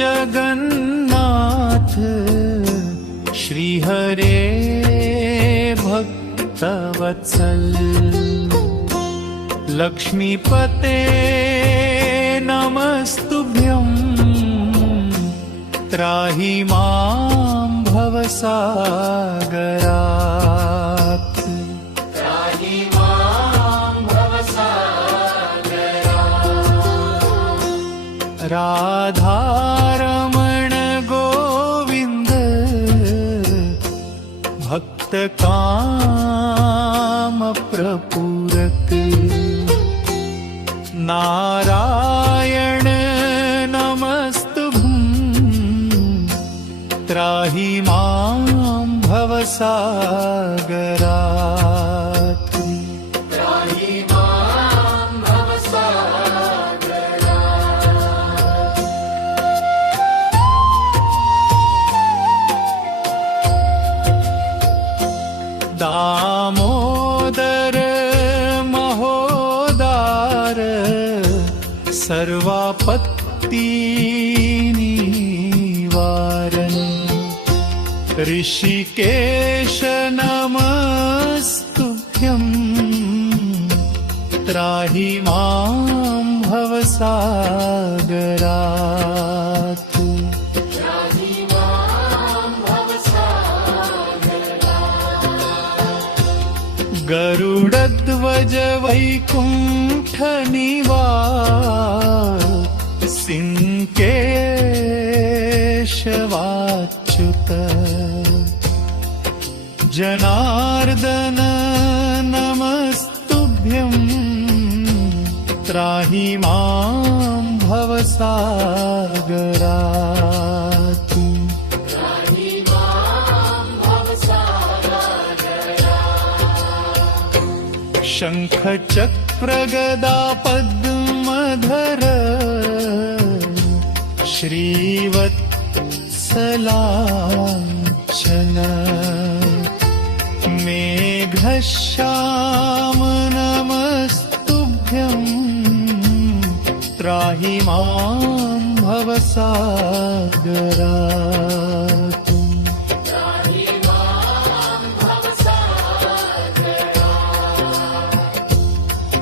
जगन्नाथ श्रीहरे भक्तवत्सल लक्ष्मीपते नमस्तुभ्यं त्राहि मां भवसागरात् राधारमण गोविन्द भक्तकाम प्रपूरक नारायण नमस्तुभ्यं त्राहि मां भवसागरात् दामोदर महोदार सर्वापत्ति निवारण ऋषिकेश नमस्तुभ्यं त्राहि मां भवसागरात् गरुडध्वज वैकुण्ठ निवास केशवाच्युत जनार्दन नमस्तुभ्यं त्राहि मां भवसागरात् शंख चक्र गदा पद्मधर श्रीवत्सलांचन मेघश्याम नमस्तुभ्यं त्राहि मां भवसागरात्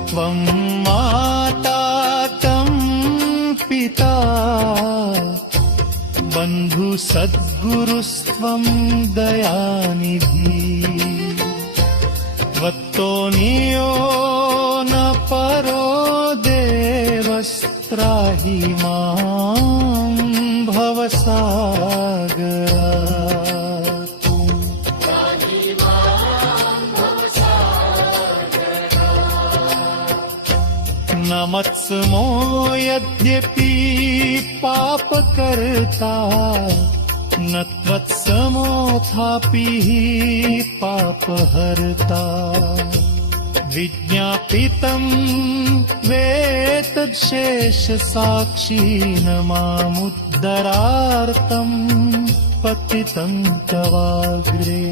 त्वं माता तं पिता बन्धु सद्गुरुस्त्वं दयानिधि त्वत्तोऽन्यो न परो देवस्त्राहि मां भवसागरात् न मत्समो यद्यपि पापकर्ता न त्वत्समोऽथापि पापहर्ता विज्ञापितं वेतच्छेषसाक्षी न मामुद्धरार्थं पतितं तवाग्रे